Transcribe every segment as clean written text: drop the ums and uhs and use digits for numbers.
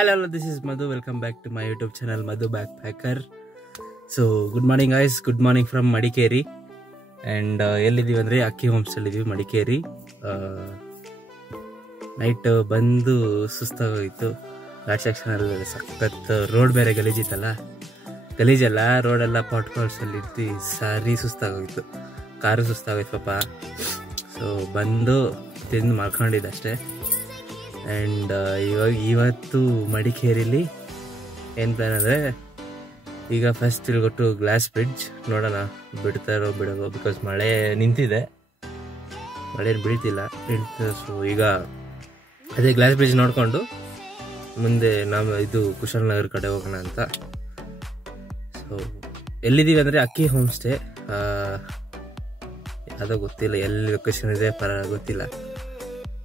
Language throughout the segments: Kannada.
Hello, this is Madhu. Welcome back to my YouTube channel, Madhu Backpacker. So, good morning, guys. Good morning from Madikeri. And ಎಲ್ಲಿದ್ದೀವಿ ಅಂದರೆ ಅಕ್ಕಿ ಹೋಮ್ಸ್ ಅಲ್ಲಿದ್ದೀವಿ ಮಡಿಕೇರಿ. ನೈಟ್ ಬಂದು ಸುಸ್ತಾಗೋಗಿತ್ತು. ಘಾಟ್ ಸೆಕ್ಷನಲ್ಲಿ ಸಖತ್ ರೋಡ್ ಬೇರೆ ಗಲೀಜಲ್ಲ ರೋಡೆಲ್ಲ ಪಾಟ್ಕಾಲ್ಸಲ್ಲಿ ಇಟ್ಟು ಸಾರಿ ಸುಸ್ತಾಗೋಗಿತ್ತು. ಕಾರು ಸುಸ್ತಾಗೋಯ್ತು ಪಾಪ. ಸೊ ಬಂದು ತಿಂದು ಮಾಡ್ಕೊಂಡಿದ್ದೆ ಅಷ್ಟೇ. ಆ್ಯಂಡ್ ಇವತ್ತು ಮಡಿಕೇರಿಲಿ ಏನು ಪ್ಲ್ಯಾನ್ ಅಂದರೆ, ಈಗ ಫಸ್ಟ್ ತಿಳ್ಗೊಟ್ಟು ಗ್ಲಾಸ್ ಬ್ರಿಡ್ಜ್ ನೋಡೋಣ, ಬಿಡ್ತಾರೋ ಬಿಡೋದು. ಬಿಕಾಸ್ ಮಳೆ ನಿಂತಿದೆ, ಮಳೆ ಬೀಳ್ತಿಲ್ಲ. ಸೊ ಈಗ ಅದೇ ಗ್ಲಾಸ್ ಬ್ರಿಡ್ಜ್ ನೋಡಿಕೊಂಡು ಮುಂದೆ ನಾವು ಇದು ಕುಶಾಲನಗರ ಕಡೆ ಹೋಗೋಣ ಅಂತ. ಸೊ ಎಲ್ಲಿದ್ದೀವಿ ಅಂದರೆ ಅಕ್ಕಿ ಹೋಮ್ ಸ್ಟೇ. ಯಾವುದೋ ಗೊತ್ತಿಲ್ಲ, ಎಲ್ಲಿ ಲೊಕೇಶನ್ ಇದೆ ಗೊತ್ತಿಲ್ಲ.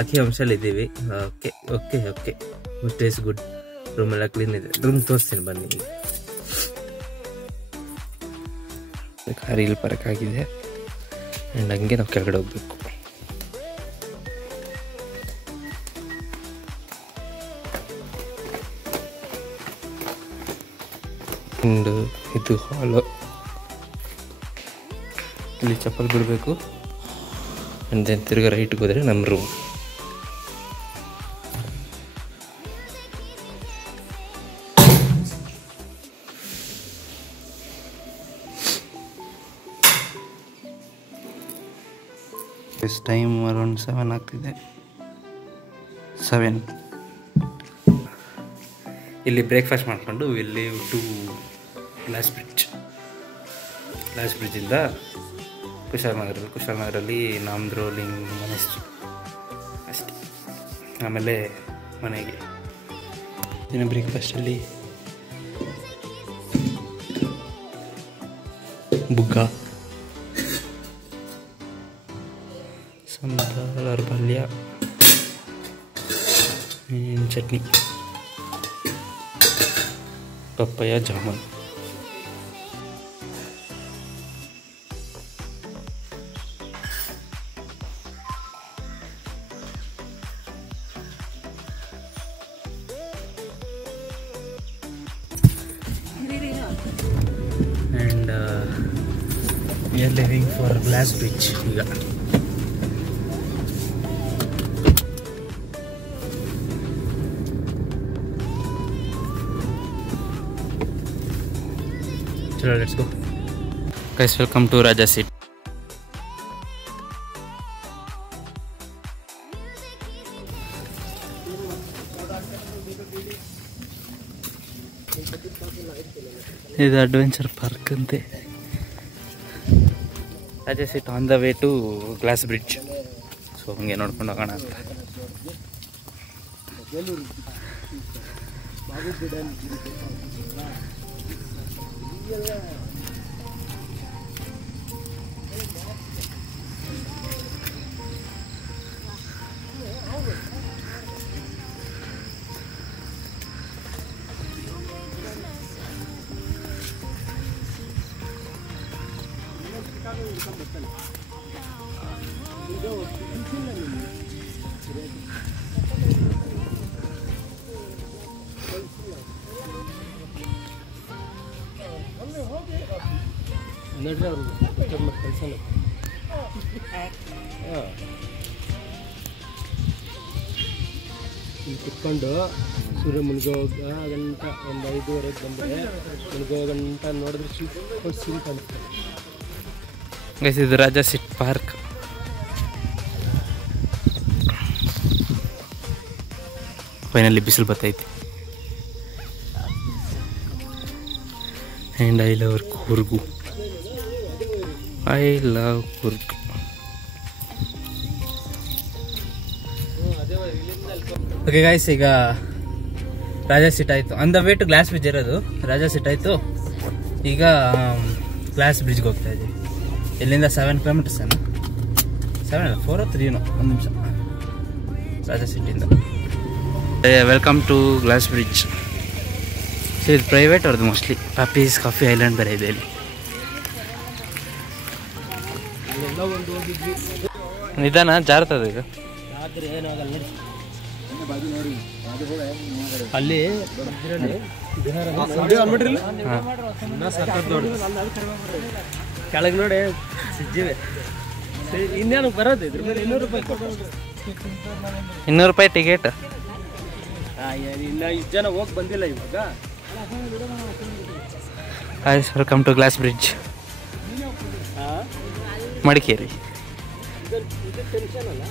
ಅಕ್ಕಿ ಹೋಮ್ ಸ್ಟೇಲಿ ಇದ್ದೀವಿ. Okay taste good. ರೂಮ್ ಎಲ್ಲ ಕ್ಲೀನ್ ಇದೆ. ರೂಮ್ ತೋರಿಸ್ತೀನಿ ಬನ್ನಿ. ಕಾರ್ ಇಲ್ಲಿ ಪಾರ್ಕ್ ಆಗಿದೆ. ಆ್ಯಂಡ್ ಹಂಗೆ ನಾವು ಕೆಳಗಡೆ ಹೋಗ್ಬೇಕು. ಆ್ಯಂಡ್ ಇದು ಹಾಲು. ಇಲ್ಲಿ ಚಪ್ಪಲ್ ಬಿಡಬೇಕು. ಆ್ಯಂಡ್ ದೆನ್ ತಿರ್ಗಾ ರೈಟ್ಗೆ ಹೋದರೆ ನಮ್ಮ ರೂಮ್. ಟೈಮ್ ಅರೌಂಡ್ 7 ಆಗ್ತಿದೆ. 7 ಇಲ್ಲಿ ಬ್ರೇಕ್ಫಾಸ್ಟ್ ಮಾಡಿಕೊಂಡು ಇಲ್ಲಿ ಟು ಗ್ಲಾಸ್ ಬ್ರಿಡ್ಜಿಂದ ಕುಶಾಲನಗರಲ್ಲಿ ನಮ್ದು ರೋಲಿಂಗ್ ಮನೆಸ್ಟ್ರಿ ಅಷ್ಟೇ. ಆಮೇಲೆ ಮನೆಗೆ ದಿನ ಬ್ರೇಕ್ಫಾಸ್ಟಲ್ಲಿ ಬುಗ್ಗ, ಸಂಬಾರ ಪಲ್ಯ, chutney, papaya jamun. And we are leaving for glass bridge. ಈಗ चलो let's go guys. Welcome to Raja Seat. ಇದು ಅಡ್ವೆಂಚರ್ ಪಾರ್ಕ್ ಅಂತೆ. Raja Seat on the way to glass bridge. So ಹಂಗೆ ನೋಡ್ಕೊಂಡು ಹೋಗೋಣ ಅಂತ. ನೋಡ್ರಿ ಅವರು ಕೆಲಸ ಇಲ್ಲಿ ಕುತ್ಕೊಂಡು ಸೂರ್ಯ ಮುಳುಗೋಗ ಗಂಟ ಒಂದು 5:30 ಬಂದರೆ ಮುಳುಗೋ ಗಂಟ ನೋಡಿದ್ರೆ ಸೀನ್ ಕಾಣಿಸ್ತಾರೆ. ಗೈಸ್ ಇದು ರಾಜಾ ಸೀಟ್ ಪಾರ್ಕ್. ಫೈನಲಿ ಬಿಸಿಲು ಬರ್ತೈತಿ. And I love Coorg. Okay guys, ಈಗ ರಾಜಾ ಸೀಟ್ ಆಯಿತು. On the way to glass bridge ಇರೋದು. ರಾಜಾ ಸೀಟ್ ಆಯಿತು. ಈಗ ಗ್ಲಾಸ್ ಬ್ರಿಡ್ಜ್ಗೆ ಹೋಗ್ತಾ ಇದ್ದೀವಿ. ಇಲ್ಲಿಂದ 7 ಕಿಲೋಮೀಟರ್ಸ್ ಏನೋ, 7 ಅಲ್ಲ 4 3 1 ನಿಮಿಷ ರಾಜಾ ಸೀಟಿಂದ. Welcome to glass bridge. So ಇದು ಪ್ರೈವೇಟ್ ಅವ್ರದ್ದು ಮೋಸ್ಟ್ಲಿ. ಪಾಪೀಸ್ ಕಾಫಿ ಐಲ್ಯಾಂಡ್ ಬೇರೆ ಇದೆ ಇಲ್ಲಿ. ನಿಧಾನ ಜಾರ್ತದೆ. ಈಗ ಅಲ್ಲಿ ಕೆಳಗೆ ನೋಡಿ ಸಿಜ್ಜಿವೆ ಇನ್ನೇನು ಬರೋದು ಇದ್ರ ಮೇಲೆ 200 ರೂಪಾಯಿ 200 ರೂಪಾಯಿ ಟಿಕೆಟ್. ಇನ್ನು ಇಷ್ಟು ಜನ ಹೋಗಿ ಬಂದಿಲ್ಲ ಇವಾಗ. Welcome to glass bridge Madikeri. Tension ಅಲ್ಲ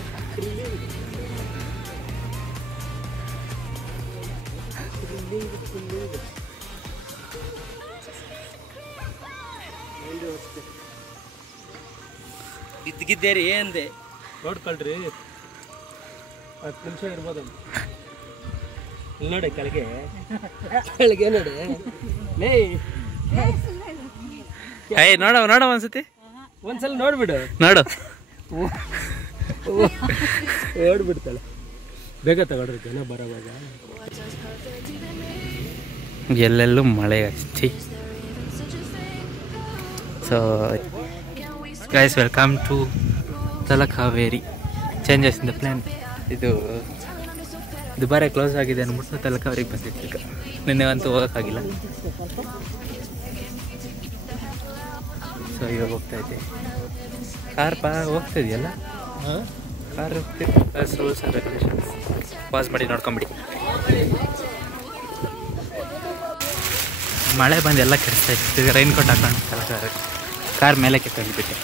ಬಿದ್ದಿದ್ದೇರಿ ಅಂದೆ ನೋಡ್ಕೊಳ್ರಿ 10 ನಿಮಿಷ ಇರ್ಬೋದು. ಇಲ್ಲಿ ನೋಡಿ ಕೆಳಗೆ ನೋಡಿ ನೋಡ ಒಂದ್ಸತಿ ಒಂದ್ಸಲ ನೋಡ್ಬಿಡು ನೋಡು ಓಡ್ಬಿಡ್ತಾಳೆ. ಬೇಗ ತಗೊಳ್ರಿ ಜನ ಬರೋವಾಗ. ಎಲ್ಲೆಲ್ಲೂ ಮಳೆ ಹಚ್ಚಿ. So guys welcome to Talakaveri. Changes in the plan. ಇದು ದುಬಾರೆ ಕ್ಲೋಸ್ ಆಗಿದೆ ಅಂದ್ಬಿಟ್ಟು ತಲಕಾವೇರಿಗೆ ಬಂದಿತ್ತು. ಈಗ ನಿನ್ನೆ ಅಂತೂ ಹೋಗೋಕ್ಕಾಗಿಲ್ಲ. ಸೊ ಇವಾಗ ಹೋಗ್ತಾ ಇದ್ದೆ. ಕಾರ್ ಹೋಗ್ತಾ ಇದೆಯಲ್ಲ, ಕಾರ್ ಹೋಗ್ತಿದ್ದೆ. ರೂಲ್ಸ್ ಆ್ಯಂಡ್ ರೆಗ್ಯುಲೇಷನ್ಸ್ ಪಾಸ್ ಮಾಡಿ ನೋಡ್ಕೊಂಬಿಡಿ. ಮಳೆ ಬಂದು ಎಲ್ಲ ಕೆಡಿಸ್ತಾ ಇತ್ತು. ಈಗ ರೈನ್ ಕೋಟ್ ಹಾಕೊಂಡು ತಲಕಾವೇರಿ ಕಾರ್ ಮೇಲೆ ಕೆತ್ತೋಗಿಬಿಟ್ಟೆ.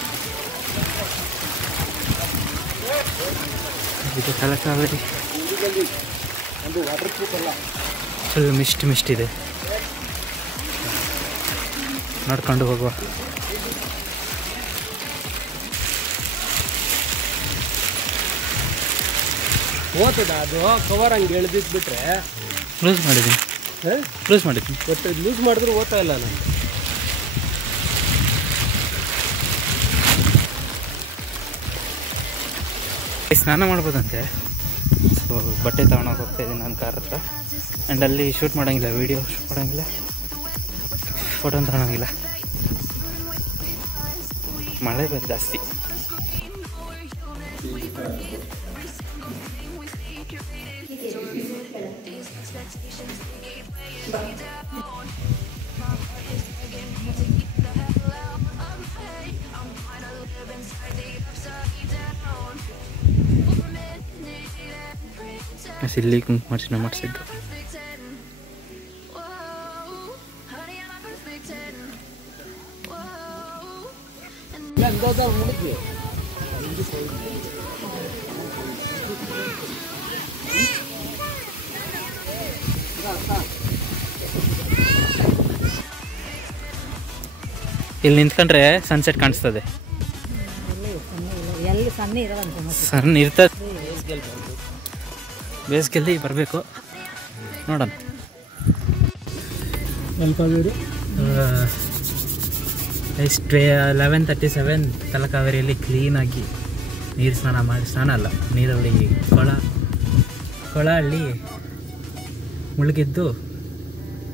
ಇದು ತಲಕಾವೇರಿ ಫುಲ್ ಮಿಸ್ಟ್ ಇದೆ. ನೋಡ್ಕೊಂಡು ಹೋಗುವ. ಓದ್ತದ ಅದು ಕವರ್ ಹಂಗೆ ಎಳ್ದಿಟ್ಬಿಟ್ರೆ ಲೂಸ್ ಮಾಡಿದ್ದೀನಿ ಒಟ್ಟು ಲೂಸ್ ಮಾಡಿದ್ರೆ ಓದ್ತಾ ಇಲ್ಲ ನನಗೆ. ಸ್ನಾನ ಮಾಡ್ಬೋದಂತೆ. ಸೊ ಬಟ್ಟೆ ತಗೊಂಡೋಗಿ ಹೋಗ್ತಾ ಇದ್ದೀನಿ ನಾನು ಕಾರ್ ಹತ್ರ. ಆ್ಯಂಡ್ ಅಲ್ಲಿ ಶೂಟ್ ಮಾಡೋಂಗಿಲ್ಲ, ವೀಡಿಯೋ ಶೂಟ್ ಮಾಡೋಂಗಿಲ್ಲ, ಫೋಟೋನ ತಗೊಳಂಗಿಲ್ಲ. ಮಳೆ ಬೇರೆ ಜಾಸ್ತಿ. ಇಲ್ಲಿ ಕುಂಕುಮಾರ್ಚನೆ ಮಾಡಿಸಿದ್ದು. ಇಲ್ಲಿ ನಿಂತ್ಕೊಂಡ್ರೆ ಸನ್ಸೆಟ್ ಕಾಣಿಸ್ತದೆ. ಸಣ್ಣ ಇರ್ತದೆ. ಬೇಸಿಗೆಯಲ್ಲಿ ಬರಬೇಕು, ನೋಡೋಣ. ಎಷ್ಟು 11:37 ತಲಕಾವೇರಿಯಲ್ಲಿ ಕ್ಲೀನಾಗಿ ನೀರು ಸ್ನಾನ ಅಲ್ಲ, ನೀರಲ್ಲಿ ಕೊಳ ಹಳ್ಳಿ ಮುಳುಗಿದ್ದು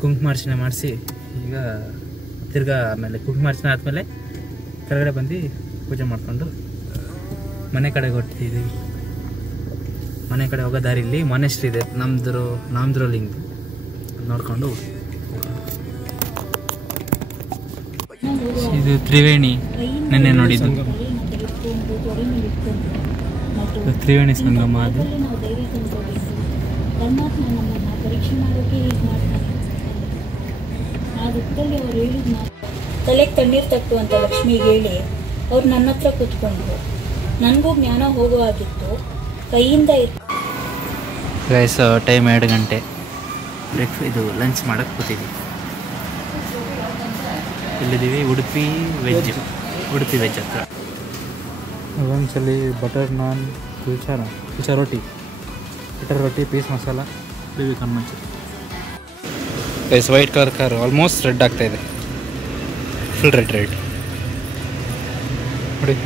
ಕುಂಕುಮಾರ್ಚನೆ ಮಾಡಿಸಿ, ಈಗ ತಿರ್ಗಾ ಆಮೇಲೆ ಕುಂಕುಮಾರ್ಚನೆ ಆದಮೇಲೆ ಕೆಳಗಡೆ ಬಂದು ಪೂಜೆ ಮಾಡಿಕೊಂಡು ಮನೆ ಕಡೆಗೆ ಹೊರ್ಟಿದ್ದೀವಿ. ಮನೆ ಕಡೆ ಹೋಗೋ ದಾರಿಲಿ ಮೊನೆಸ್ಟ್ರಿ ಇದೆ, ನಾಮದ್ರೋಲಿಂಗ್ ನೋಡಿಕೊಂಡು. ಇದು ತ್ರಿವೇಣಿ, ನೆನ್ನೆ ನೋಡಿದ್ದು ತ್ರಿವೇಣಿ ಸಂಗಮ. ಅದು ತಲೆಗೆ ತಣ್ಣೀರು ತಟ್ಟು ಅಂತ ಲಕ್ಷ್ಮಿಗೆ ಹೇಳಿ ಅವ್ರು ನನ್ನ ಹತ್ರ ಕೂತ್ಕೊಂಡ್ರು. ನನಗೂ ಜ್ಞಾನ ಹೋಗುವಾಗಿತ್ತು. ಕೈಯಿಂದ ಗೈಸ್ ಟೈಮ್ 2 ಗಂಟೆ. ಇದು ಲಂಚ್ ಮಾಡೋಕ್ಕೆ ಕೂತಿದ್ದೀವಿ. ಇಲ್ಲಿದ್ದೀವಿ ಉಡುಪಿ ವೆಜ್ ಹತ್ರ. ಒಂದ್ಸಲಿ butter naan, kulcha roti, peas masala, baby corn Manchurian. Guys white colour car almost red ಆಗ್ತಾ ಇದೆ, ಫುಲ್ ರೆಡ್ ನೋಡಿ.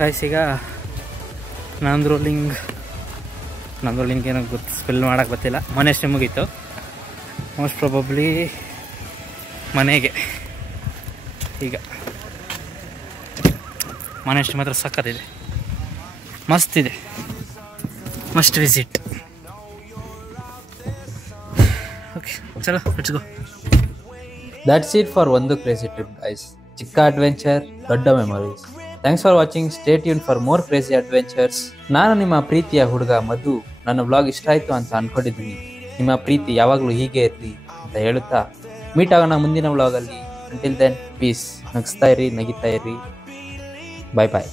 ಗೈಸ್ ಈಗ ನಂದು ರೋಲಿಂಗ್ ಏನೋ ಗೊತ್ತು, ಸ್ಪೆಲ್ ಮಾಡೋಕ್ಕೆ ಗೊತ್ತಿಲ್ಲ. ಮೊನ್ನೆ ಅಷ್ಟೇ ಮುಗೀತು. ಮೋಸ್ಟ್ ಪ್ರಾಬಬ್ಲಿ ಮನೆಗೆ ಈಗ ಮನೆ ಅಷ್ಟು ಮಾತ್ರ ಸಕ್ಕತ್ತಿದೆ, ಮಸ್ತಿದೆ, ಮಸ್ಟ್ ವಿಸಿಟ್. ಓಕೆ ಚಲೋ let's go. That's it for ಒಂದು ಕ್ರೇಜಿ ಟ್ರಿಪ್ ಗೈಸ್. ಚಿಕ್ಕ ಅಡ್ವೆಂಚರ್, ದೊಡ್ಡ memories. Thanks for watching. Stay tune for more crazy adventures. ನಾನು ನಿಮ್ಮ ಪ್ರೀತಿಯ ಹುಡುಗ ಮಧು. ನನ್ನ ವ್ಲಾಗ್ ಇಷ್ಟ ಆಯಿತು ಅಂತ ಅಂದ್ಕೊಂಡಿದ್ದೀನಿ. ನಿಮ್ಮ ಪ್ರೀತಿ ಯಾವಾಗಲೂ ಹೀಗೆ ಇರಲಿ ಅಂತ ಹೇಳುತ್ತಾ ಮೀಟ್ ಆಗೋಣ ಮುಂದಿನ ವ್ಲಾಗಲ್ಲಿ. Until then piece. ನಗಿಸ್ತಾ ಇರಿ, ನಗಿತಾ ಇರಿ. ಬಾಯ್ ಬಾಯ್.